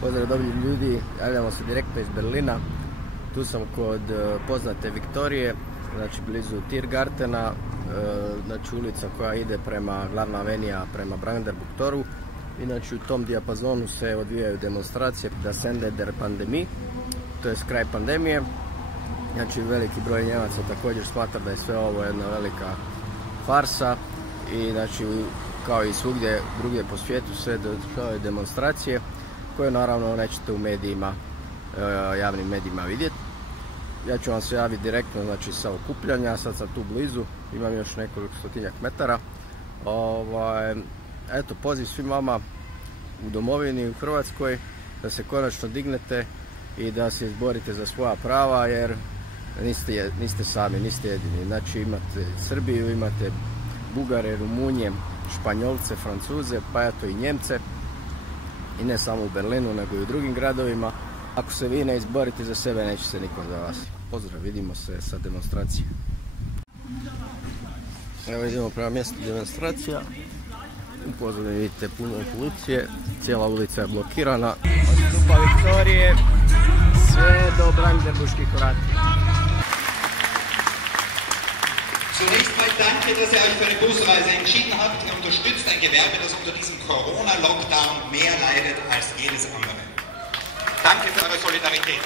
Pozdrav dobri ljudi, javljamo se direktno iz Berlina. Tu sam kod poznate Viktorije, znači blizu Tiergartena, znači ulica koja ide prema glavna avenija prema Brandenburg Toru. Inače u tom dijapazonu se odvijaju demonstracije da se ende der pandemie, to je kraj pandemije. Znači veliki broj Njemaca također smatra da je sve ovo jedna velika farsa i znači kao i svugdje drugdje po svijetu se dešavaju demonstracije koje naravno nećete u medijima, javnim medijima vidjeti. Ja ću vam se javiti direktno znači sa okupljanja, sad sam tu blizu, imam još nekoliko stotinjak metara. Eto, poziv svim vama u domovini, u Hrvatskoj, da se konačno dignete i da se izborite za svoja prava, jer niste sami, niste jedini. Znači imate Srbiju, imate Bugare, Rumunje, Španjolce, Francuze, pa eto i Njemce. I ne samo u Berlinu, nego i u drugim gradovima. Ako se vi ne izborite za sebe, neće se niko za vas. Pozdrav, vidimo se sa demonstracije. Evo idemo prema mjestu demonstracija. U pozadini vidite puno policije, cijela ulica je blokirana. Od stupa Viktorije sve do Brandenburških vrata. Zunächst mal danke, dass ihr euch für eine Busreise entschieden habt. Ihr unterstützt ein Gewerbe, das unter diesem Corona-Lockdown mehr leidet als jedes andere. Danke für eure Solidarität.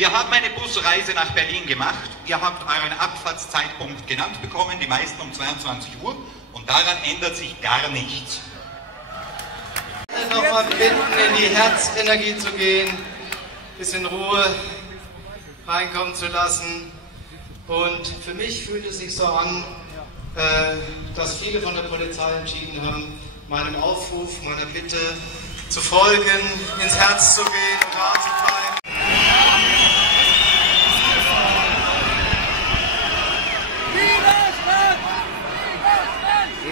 Wir haben eine Busreise nach Berlin gemacht. Ihr habt euren Abfahrtszeitpunkt genannt bekommen, die meisten um 22 Uhr. Und daran ändert sich gar nichts. Nochmal bitten, in die Herzenergie zu gehen, ein bisschen Ruhe reinkommen zu lassen. Und für mich fühlt es sich so an, dass viele von der Polizei entschieden haben, meinem Aufruf, meiner Bitte zu folgen, ins Herz zu gehen und da zu bleiben.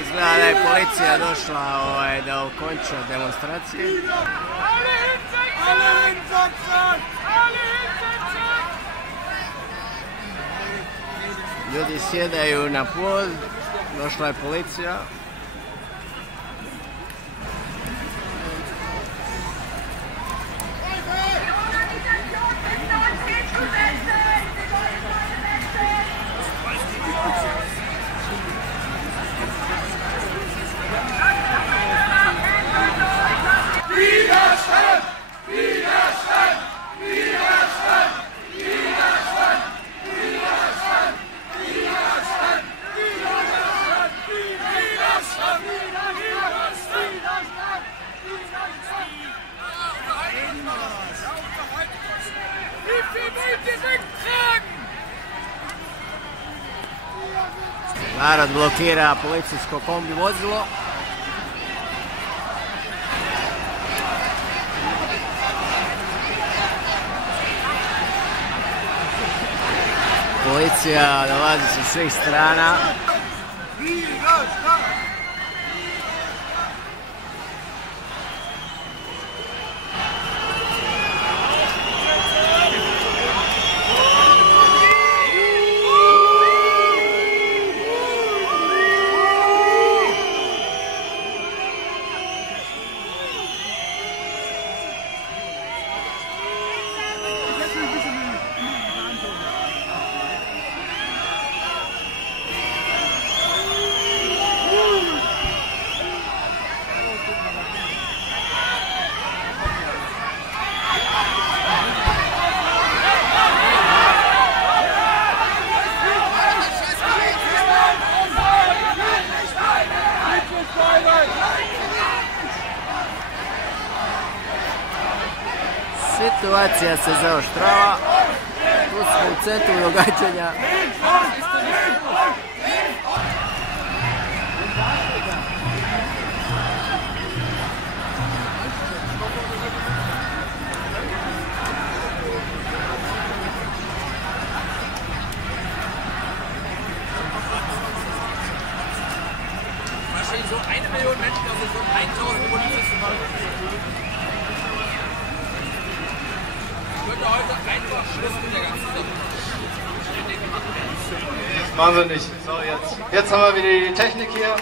Izgleda da je policija došla da okonča demonstracije. Ljudi sjedaju na pod, došla je policija. Narod blokira policijsko kombi vozilo. Policija dolazi sa svih strana. Situacija se zaoštrava, tu smo u centru događanja. Wahrscheinlich so 1 Million Menschen, also so 1000 Polizisten waren. Ich würde heute einfach Schluss mit der ganzen Sache. Das machen wir nicht. So, jetzt haben wir wieder die Technik hier.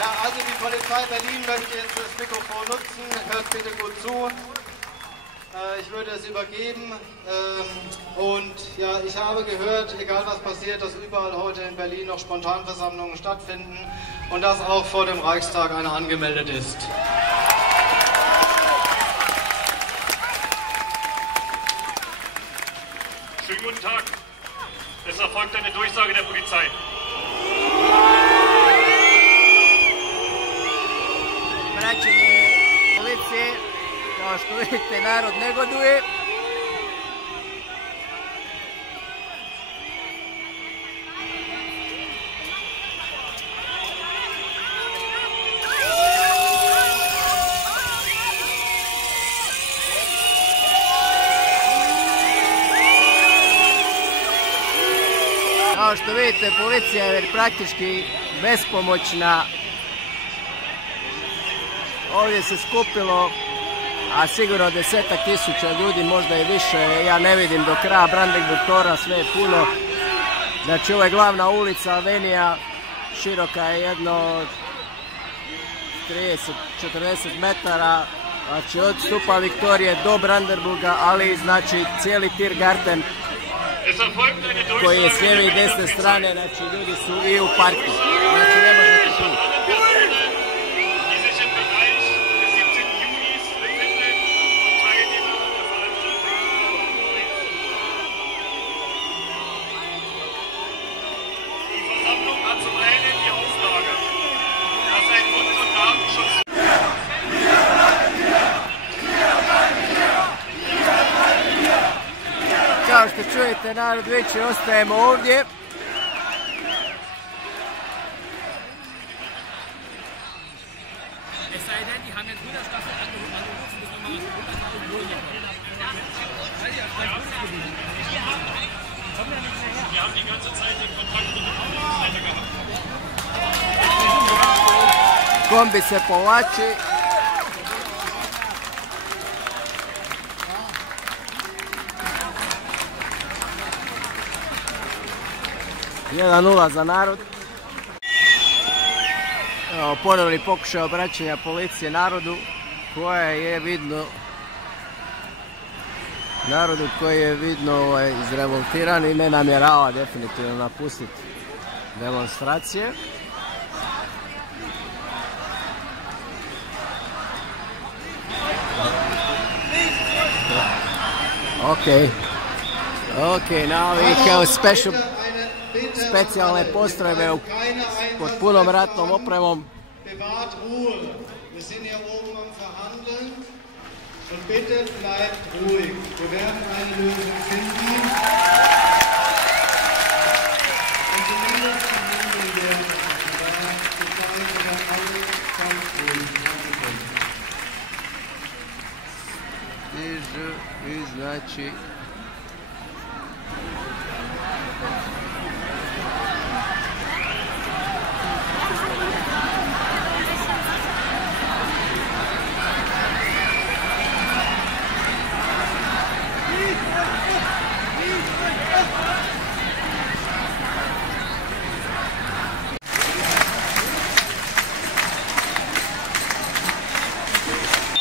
Ja, also die Polizei Berlin möchte jetzt das Mikrofon nutzen. Hört bitte gut zu. Ich würde es übergeben. Und ja, ich habe gehört, egal was passiert, dass überall heute in Berlin noch Spontanversammlungen stattfinden und dass auch vor dem Reichstag eine angemeldet ist. Schönen guten Tag. Es erfolgt eine Durchsage der Polizei. Praćenje policije, kao što vidite, narod negoduje. Kao što vidite, policija je praktički bespomoćna. Ovdje se skupilo, a sigurno 10-ak tisuća ljudi, možda i više. Ja ne vidim do kraja Brandenburg Tora, sve je puno. Znači, ovo je glavna ulica, Avenija, široka je jedno 30-40 metara. Znači, od stupa Viktorije do Brandenburga, ali znači cijeli Tiergarten koji je s lijeve i desne strane, znači ljudi su i u parku. Znači, ne možete tu. Kao što čujete, narod viče, ostajemo ovdje. Kombi se povlači. Jedan 0 za narod. Evo, ponovni pokušaj obraćanja policije narodu koji je vidno izrevoltiran i ne namjerava definitivno napustiti demonstracije. Okay, now we have specijalne postrojbe pod punom ratnom opremom. Bewahrt Ruhe. Wir sind hier oben am Verhandeln und bitte bleibt ruhig. Wir werden eine Lösung finden. Und zumindest verhandeln werden. Ich sage alle ganz ruhig. Stižu i znači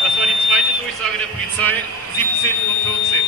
Das war die zweite Durchsage der Polizei, 17:14 Uhr.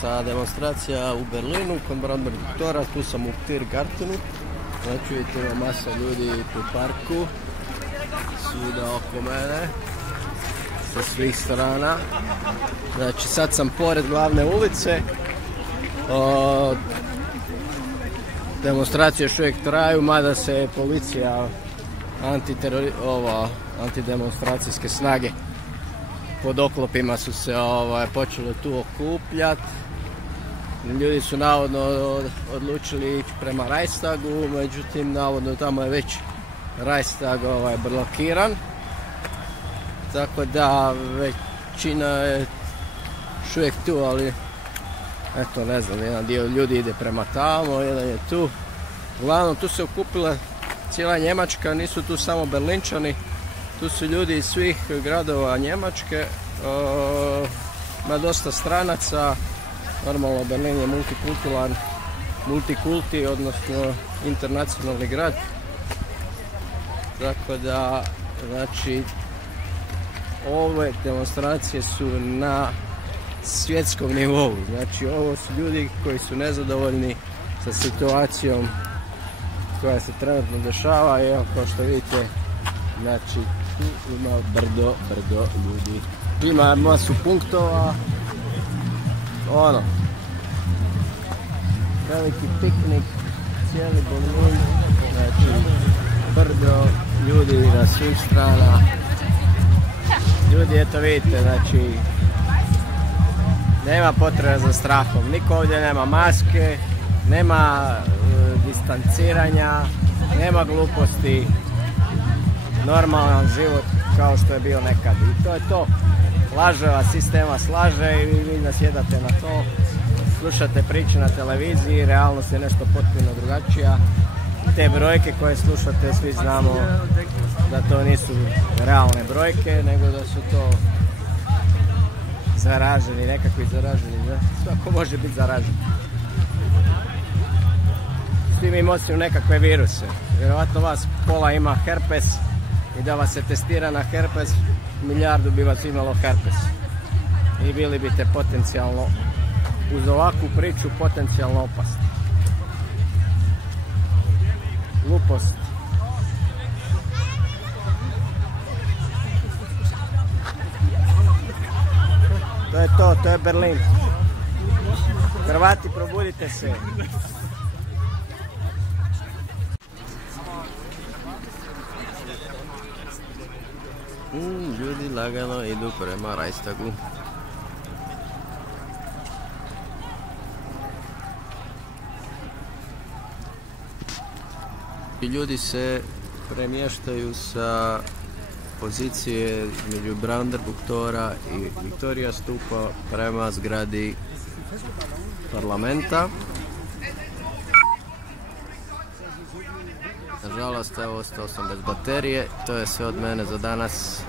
sa demonstracija u Berlinu kod Brandenburg Tora. Tu sam u Tiergartenu. Znači vidite, ima masa ljudi po parku, svuda oko mene, sa svih strana. Znači sad sam pored glavne ulice. Demonstracije još uvijek traju, mada se policija, antidemonstracijske snage pod oklopima su se počeli tu okupljati. Ljudi su navodno odlučili ići prema Reichstagu, međutim navodno tamo je već Reichstag blokiran. Tako da većina je još uvijek tu, ali eto ne znam, jedan dio ljudi ide prema tamo, jedan je tu. Uglavnom tu se okupila cijela Njemačka, nisu tu samo Berlinčani, tu su ljudi iz svih gradova Njemačke, ima dosta stranaca, normalno Berlin je multikulti, odnosno internacionalni grad. Tako da, znači, ove demonstracije su na svjetskom nivou. Znači, ovo su ljudi koji su nezadovoljni sa situacijom koja se trenutno dešava. I evo, kao što vidite, znači, tu ima brdo ljudi. Ima masu punktova. Veliki piknik, cijeli Berlin, znači brdo ljudi na svih strana. Ljudi, eto vidite, znači nema potrebe za strahom, niko ovdje nema maske, nema distanciranja, nema gluposti, normalan život kao što je bio nekad. I to je to, laže vas, sistem vas laže i vi nasjedate na to. Slušate priče na televiziji, realnost je nešto potpuno drugačija. Te brojke koje slušate, svi znamo da to nisu realne brojke, nego da su to zaraženi, nekakvi zaraženi. Svako može biti zaražen. Svi mi nosimo nekakve viruse. Vjerovatno vas pola ima herpes i da vas se testira na herpes, milijardu bi vas imalo herpes. I bili biste potencijalno, uz ovakvu priču, potencijalno opasni. Glupost. To je to je Berlin. Hrvati, probudite se. Ljudi lagano idu prema Reichstagu. I ljudi se premještaju sa pozicije između Brandenburg Tora i Viktorija stupa prema zgradi parlamenta. Nažalost, evo, ostao sam bez baterije. To je sve od mene za danas.